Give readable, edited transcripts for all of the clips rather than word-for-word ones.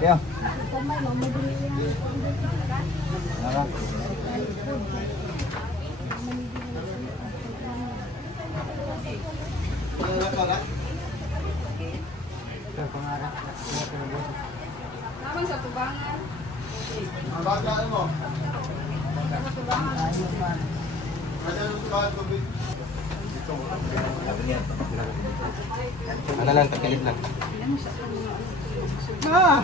Ya. Naman sa tubangan. Ang bagaan mo? Sa tubangan. Ano yung tubangan ko? Ano lang, tagilid lang. Ah!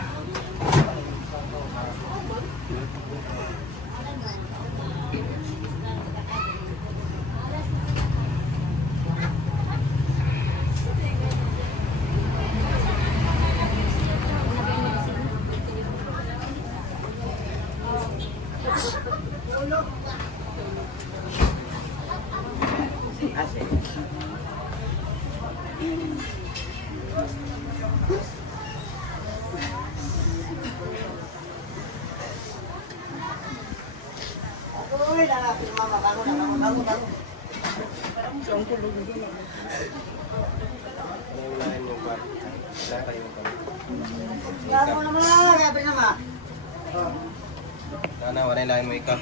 Sana wala ilahin mo ikaw.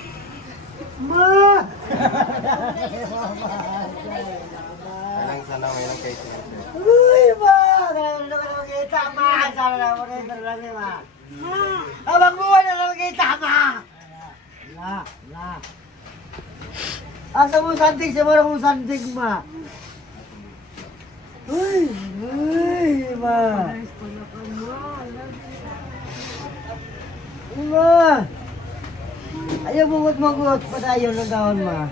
Ma! Sana walang kayo. Uy, ma! Kailangan na makikita, ma! Sana na makikita lang eh, ma! Habang buwan na makikita, ma! Na. Asa mo sandig? Siya mo lang sandig, ma! Uy, ma! Ma! Ayaw bugot-bugot pa tayo ng taon, ma.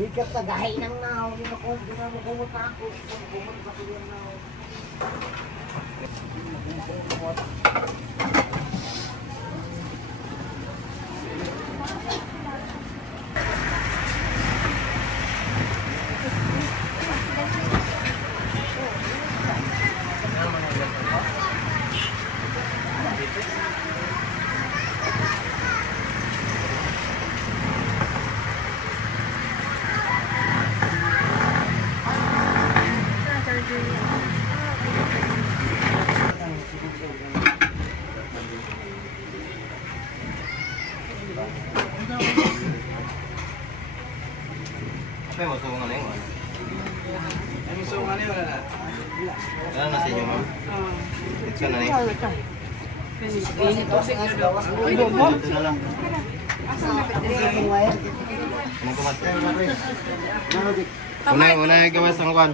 Ikat tagahay ng nao, ginakumot na ako. Kumot pa ko yung nao. Apa yang masuk ngene ngene? Ang isang ano wala na? Ano na sa inyo, ma'am? Ito na ni. Ito na lang. Anong kumas? Una gawas ang kwan.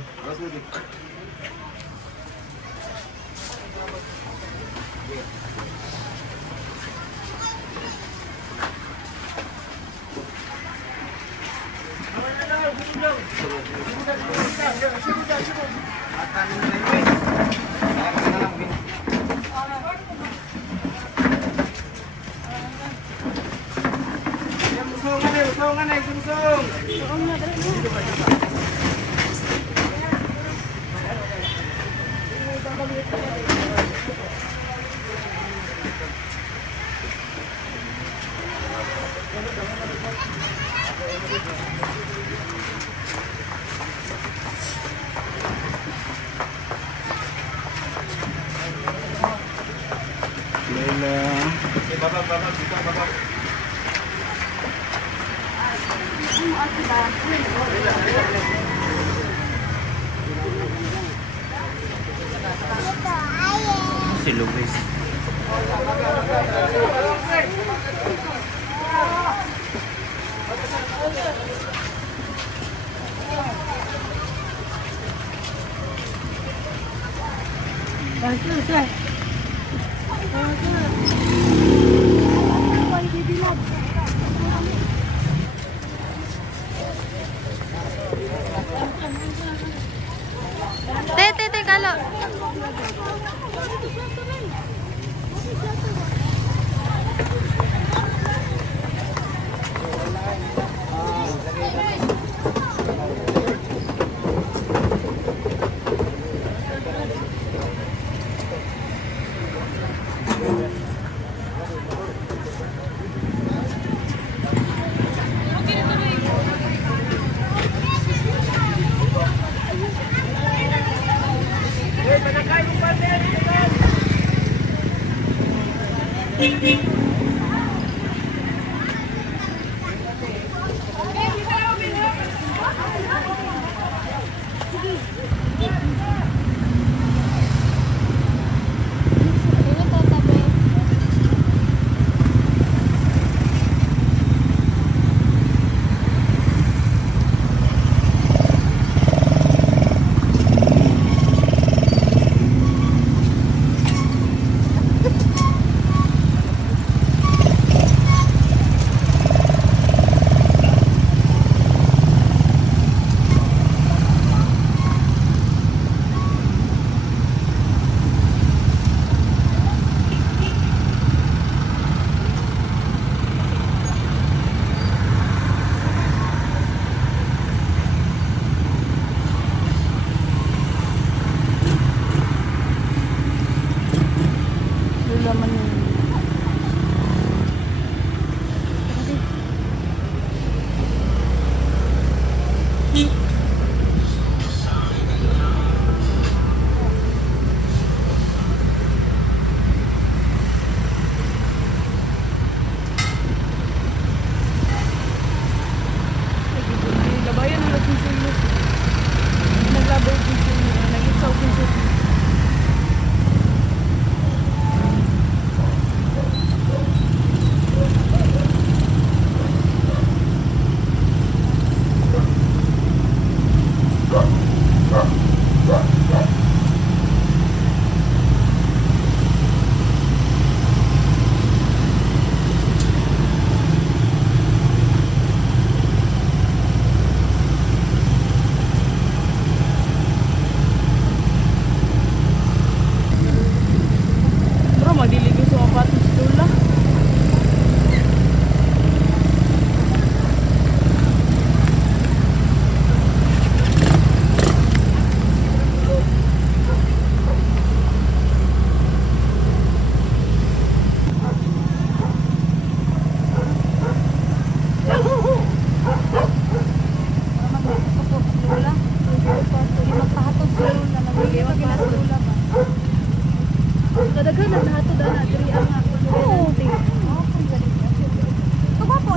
Si Luis. Tete, kalau.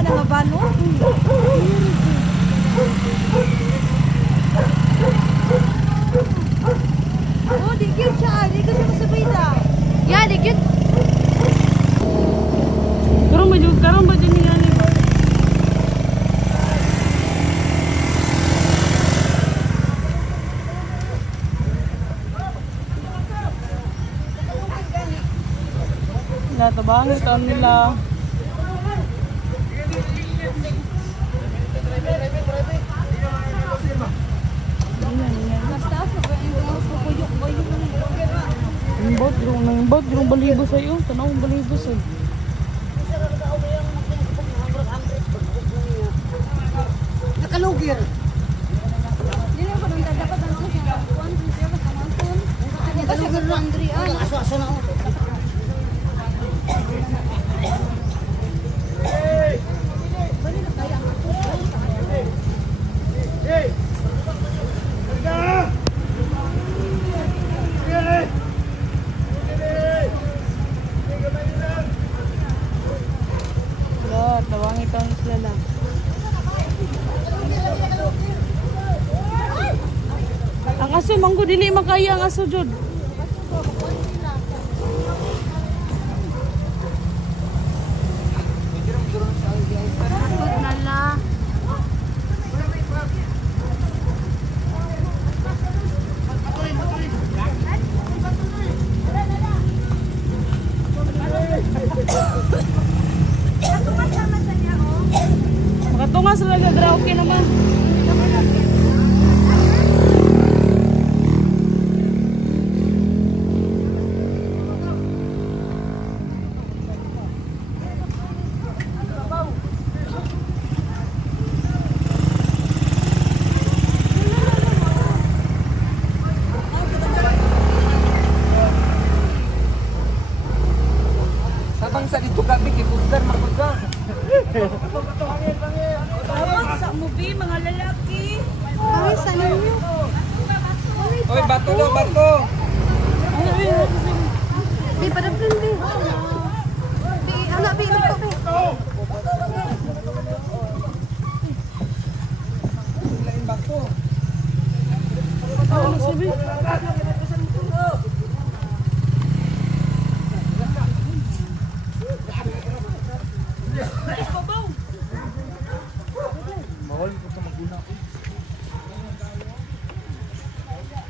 nakabalo. Oh, di cute siya. Di ko siya masabay na. Yeah, di cute. Karong ba dyan niya ni ba? Natabangin ito nila. Nang bot, balibo sa'yo. Tanawang balibo sa'yo. Nakalugir. Dili ko nang dapat ang siya. Kuan siya ka kamanton. Nakalugir na Andri. Aso na ako. Tawang itong sila lang. Ang aso, manggo dili makaya ang aso, Jod. Makatunga sila gagraoke naman. Sabang sa dito gabi kibusdan magpagka. Tawag sa movie, mga lalaki. Ay, sa ninyo. Oy, bato daw, bato. Di pa na friend eh. Di, anak, bi, ko be. Lain bato. Ano sabi?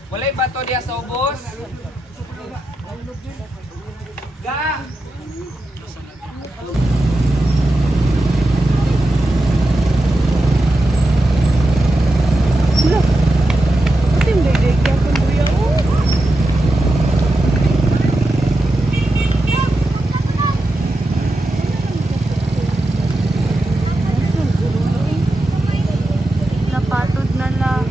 Walay bato diya sa ubos. Ga. Sila. Pati yung day-day kaya kung buya. Napatod na lang.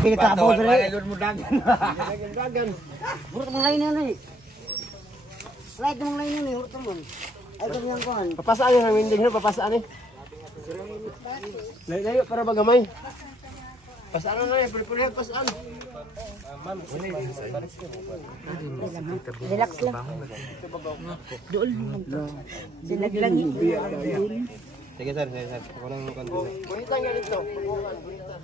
Kita apa sih? Mo dagan. Dagan. Burut mong lain na ni. Right mong lain ni, burut mong. Ay kanyang kuan. Papasaan yung winding no, papasaan ni. Layo para bagamay. Pasaan na ni, pure-pure pasaan. Relax lang. Doon. Sinaglang yun. Sige sir. Ako lang yung kanto. Bunitan nga dito. Bunitan.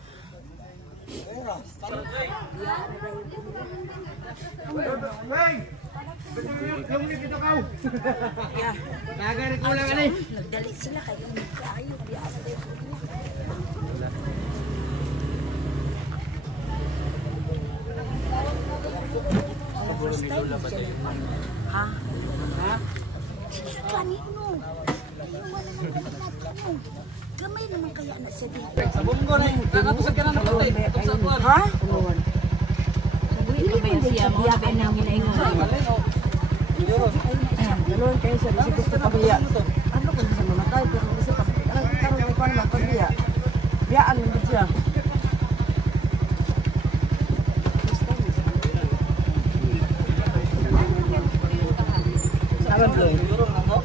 Nagari ko lang ani. Nagdali sila kayo. Kayo. Ha? Ha? Kanino? Gamay naman kaya na siya dito. Sabon ko na yung nakatusag ka na nakatay. Ha? Dili man siya mo na namin ay Ganoon kayo sa gusto pabiya. Ano kung sa mamatay pero gusto karon ko pa na pabiya. Di biyaan mo siya.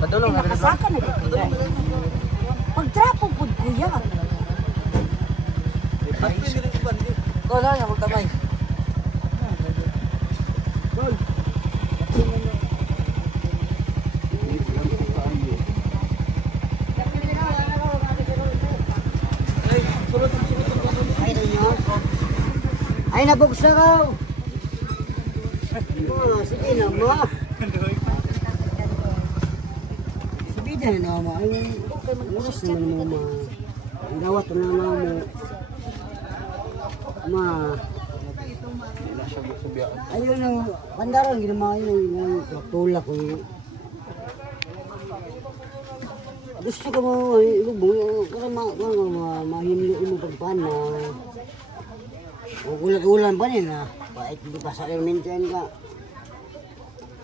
Padulong na Nakasaka na dito. Pagtrapo po kuya. ko na yung kamay. Ay nabuksa ka. Sige na mo. Sige na mo. Ay oras naman mo ma. Gawat na mo. Ma. Ayun ang pandaran ginawa yung tulak ko. Gusto ko mo ilubong para mahinlo mo pagpana. Ulan-ulan pa rin ha. Kahit hindi pa sa elementan ka.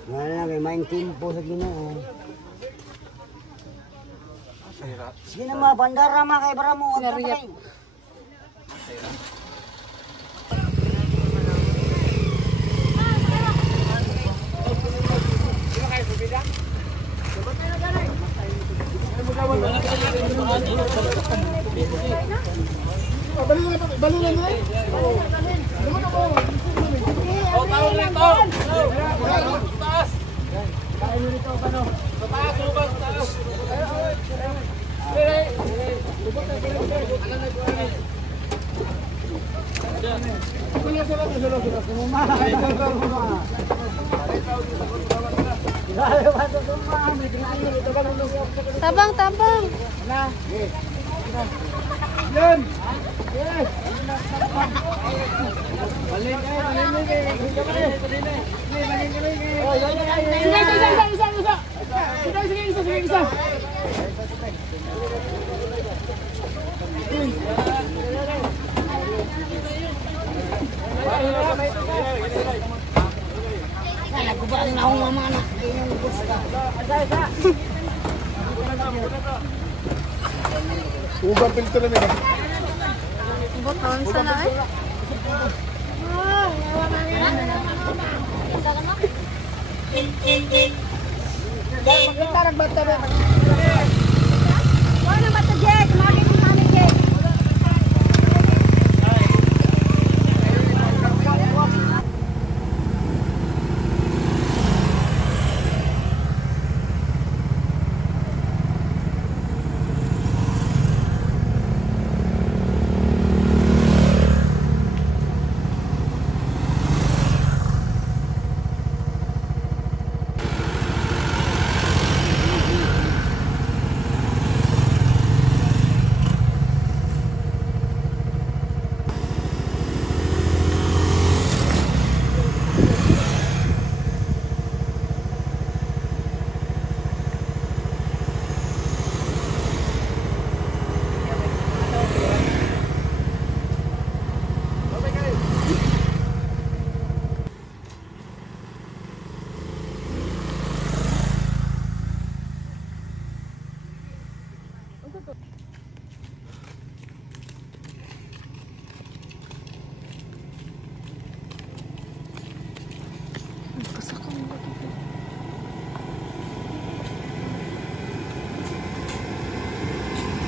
Wala na, may main tempo sa Ginoo. Sige na mga bandara mga kay para mo. Balungan mo eh. Oh, taon lang to. Taas. Kain mo nito paano? Taas, lubang taas. Tabang, tabang. Yan. Yes. Balik kayo, balik kayo. Isa. Nagubaan na akong mama anak. Ugang pinto na nila. Buton sa na eh. Wala mata Jack, mami ni mami Jack.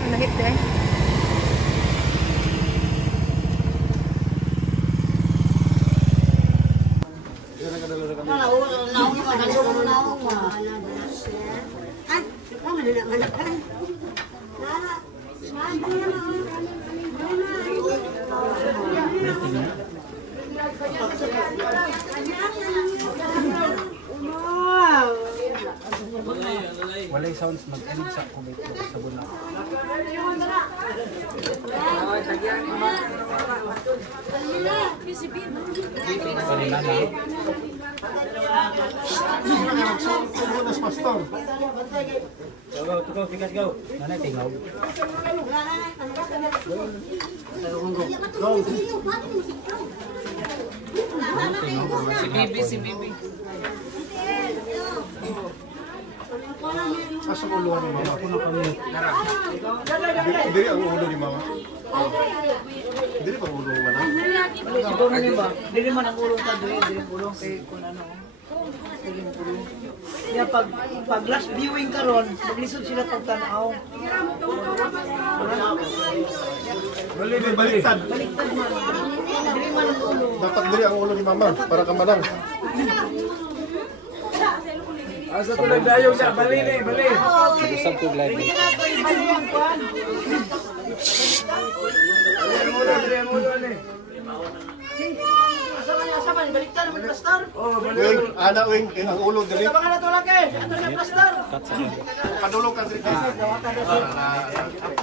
Lahit deh. Walay sounds mag-end sa kubit sa bunak. Go, tigas go. Nanay tingaw. Si Bibi. Asa mo luwan ni mama? Ako na kami. Diri ang ulo ni mama. Dili pa ulo man. Siguro nyo ba? Dili man ang ulo ta doon. Dili ulo kay kung ano. Dili ulo. Kaya pag last viewing karon, maglisod sila pagtanaw. Baliktad. Baliktad man. Dili man ang ulo. Dapat diri ang ulo ni mama para kamanang. Asa ko nagdayo siya, bali ni, bali. Busag ko live. Mulo ni. Asa man, baliktad naman pastor. Oh, bali. Wing, ana wing, ang ulo diri. Sa mga natulak eh, ano siya pastor? Padulong ka diri.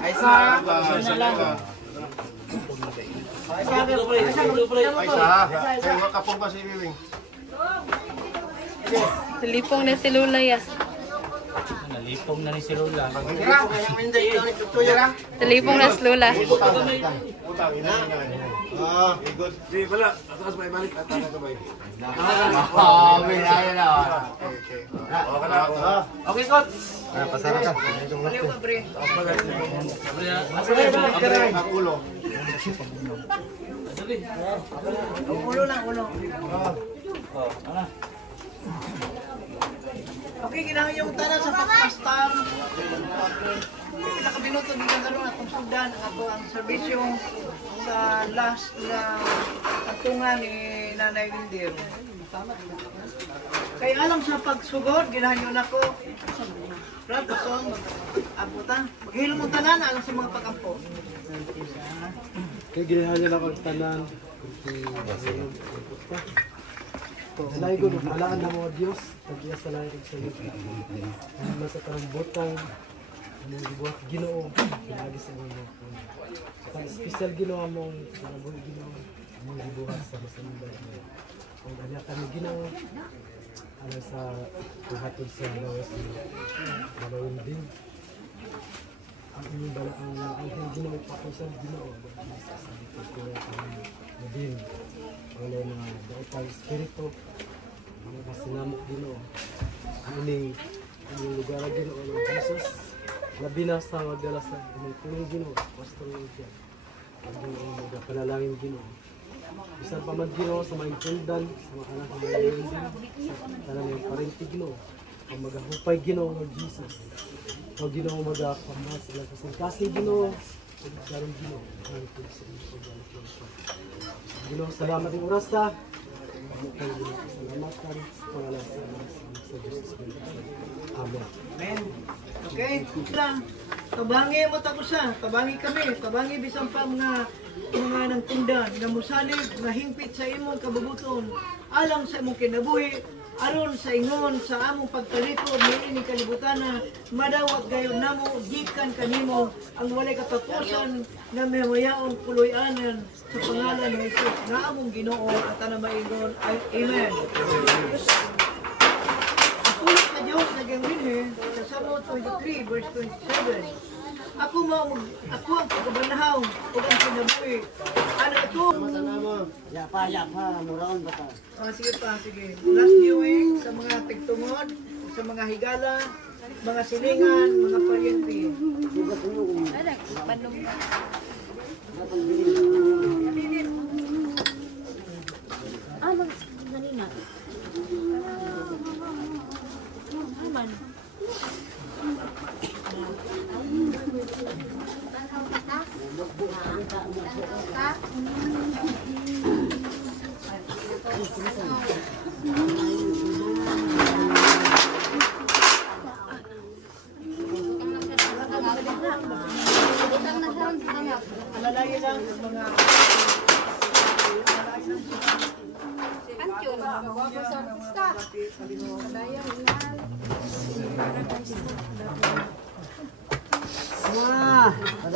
Ay sa lang. Ay sa. Kay wa kapong pa si Wing. Talipong na si Lula ya. Nalipong na ni si Lola. Talipong na si Lula. Utang ina. Ah, good. Di pala, atas may balik at ana ka bay. Okay, good. Pasara ka. Ang ulo. Ang ulo lang, ulo. Okay, ginawa yung tanan sa pagpastam. Pinakabinuto din ang karoon atong sudan ato ang serbisyo sa last na atungan ni Nanay Lindir. Kaya alam sa pagsugod, ginahanyo na ko. Brad, pasong, abuta. Maghilom mo tanan, alam sa mga pagkampo. Kaya ginahan nila ko tanan. Salain ko, alaan na mga Diyos. Pagkiyas salain ko sa iyo. Ang nasa karambutan, ang ibuhat Ginoo, pinagis ang mga ang special Ginoo mong panabuhi Ginoo, ang ibuhat sa masamunda. Kung ano kami Ginoo, alam sa puhatod sa lawas ni Malawin din. Ang inyong bala ang Ginoo, pakusan Ginoo, sa likod ko kami din. Wala na daupang espiritu, ang kasinamok Ginoo. Ang inyong lugar na Ginoo ng Jesus, labi na sa magdala sa inyong tuloy Ginoo, pastor ng Diyan. Ang inyong magpanalangin Ginoo. Bisan pa man Ginoo sa mga intundan, sa mga anak ng mga din, sa tanang yung parenti Ginoo, ang magahupay Ginoo ng Jesus. O Ginoo magapamas sila kasi Ginoo, pagkaroon Ginoo, ang tuloy sa inyong pagkaroon. Ginoo, salamat yung oras sa salamatan sa pangalan sa Jesus Christ. Amen. Amen. Okay? Lang. Tabangi mo tapusa. Tabangi kami. Tabangi bisan pa mga nang tindan. Nga musalig, nga hingpit sa imong kabubuton. Alang sa imong kinabuhi. Aron sa ingon sa among pagtalikod ni kalibutan na madawat gayon namo gikan kanimo ang walay katapusan na memayaong puloy-anan sa pangalan ni Jesus na among Ginoo at ana maingon. Amen. Ako sa Diyos nagawinhe sa Salmo 23 verse 27. Ako ang pagkabanahaw o ang kinabuhi. Ano ito? Yapa, muraon ba ta? Sige pa, sige. Last viewing sa mga tigtungod, sa mga higala, mga silingan, mga paryente. Alalayan lang sa mga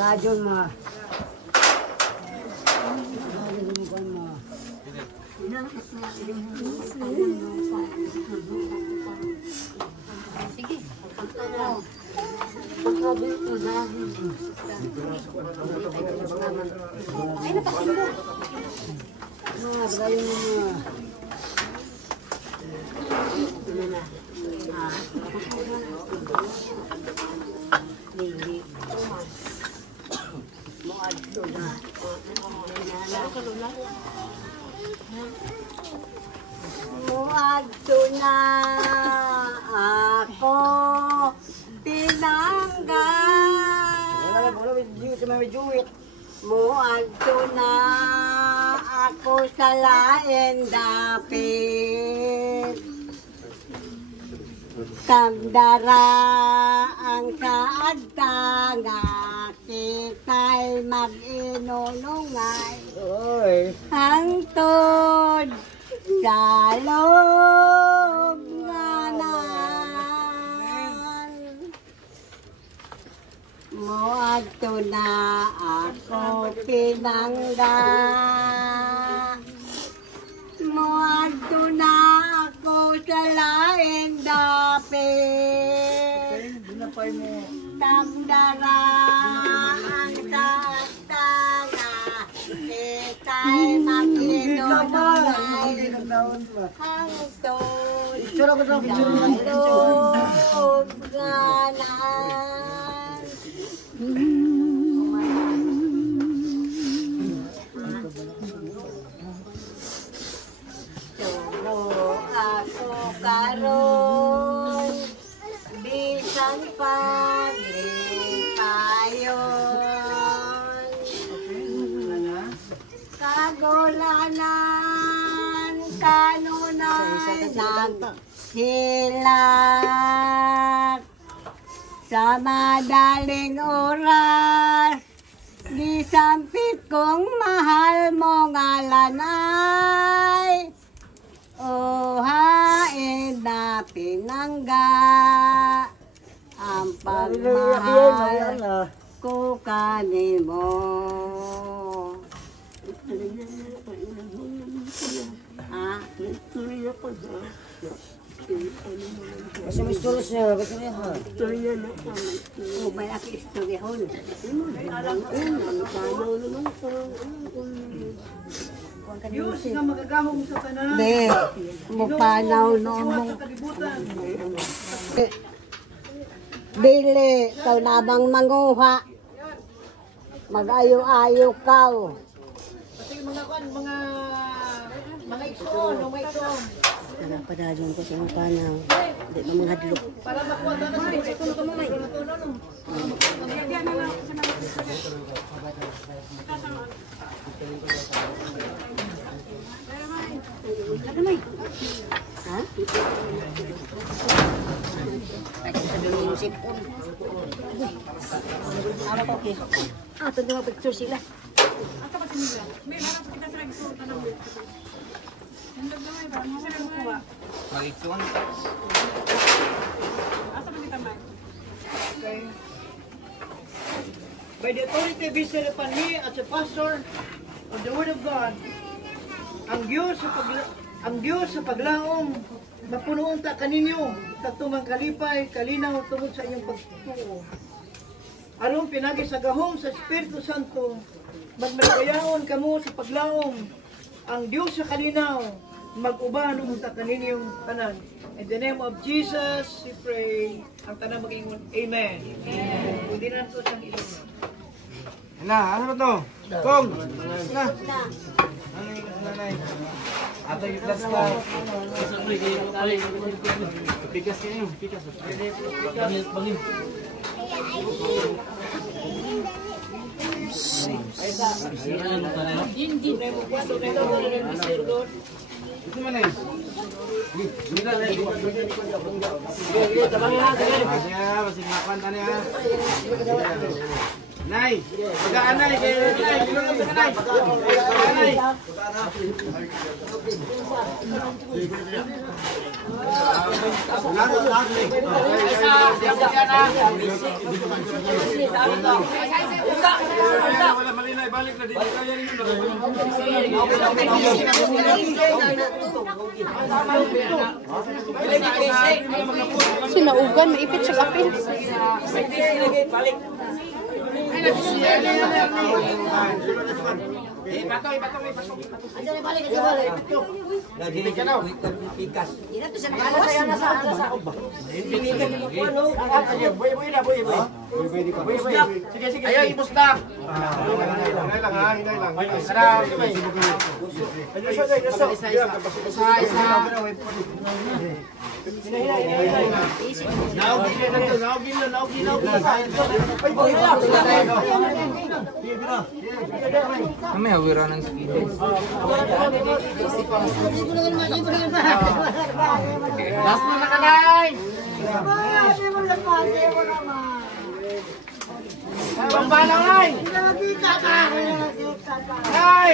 Radyon ma. sige. Ay, napakinggan. Muadto na ako tinanggal. Muadto na ako sa lain dapit. Tagdara ang kaagta nga kita'y mag-inunungay. Hangtod sa loob nga nan. Muadto na ako pinangga. Muadto na ako sa lain dapit. Tagdara ang taagtaga, kita'y makinunay. Hangtod sa loob nga nan. Turo ako karon, bisan paglipayon. Kagulanan, kanunay naghilak. Sa madaling oras, di sampit kong mahal mo nga lanay. Hain na pinangga ang pagmahal ko kanimo. Kasi may stories niya, ba't niya ha? O, may aki istoryahon. Diyos nga magagahong sa tanan. Be, mupanaw no Iwas mong sa kalibutan. Bili, ikaw nabang manguha. Mag-ayo-ayo kaw. Kasi mga ikson, mga ikson. Padadyon ko sa iyong panaw. Hindi mo mga hadlok. Para makuha na sa mga ikson ka mamay. Ha? Kasi sa dulo yung sipon. Ano ko, okay? Ito na picture sila. Mag-iksuan. Okay. By the authority vested upon me as a pastor of the Word of God, ang Diyos sa paglaom, mapunuon ta kaninyo, katumang kalipay, kalinaw tungod sa inyong pagtuo. Aron pinagi sa gahom sa Espiritu Santo, magmalayaon kamo sa paglaom, ang Diyos sa kalinaw, mag-uban ta kaninyong tanan. In the name of Jesus, we pray. Ang tanan mag-ingon, Amen. Hindi na ito siyang ilong. Na, ano ba to? Kong! Na! Ano yung nanay? Ato yung plus ka. Pikas kayo, pikas. Bangin. Ito man eh. Masih makan tani ha. Nay, pagkaan nay, nay, tulungan sa nay. Nay. Wala malinay, balik na din. Kaya rin Sinaugan, maipit sa kapil. Balik. Ayaw, ibustak. Hinay lang ha, hinay lang. Sarap. May awira ng skides. Last mo na kanay. Pambalang ay. Ay.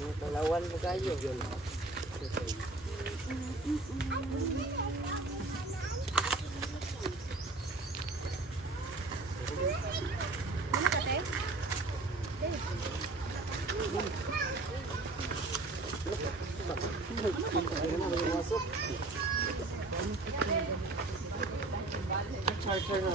Kalawan mo kayo. Charger na.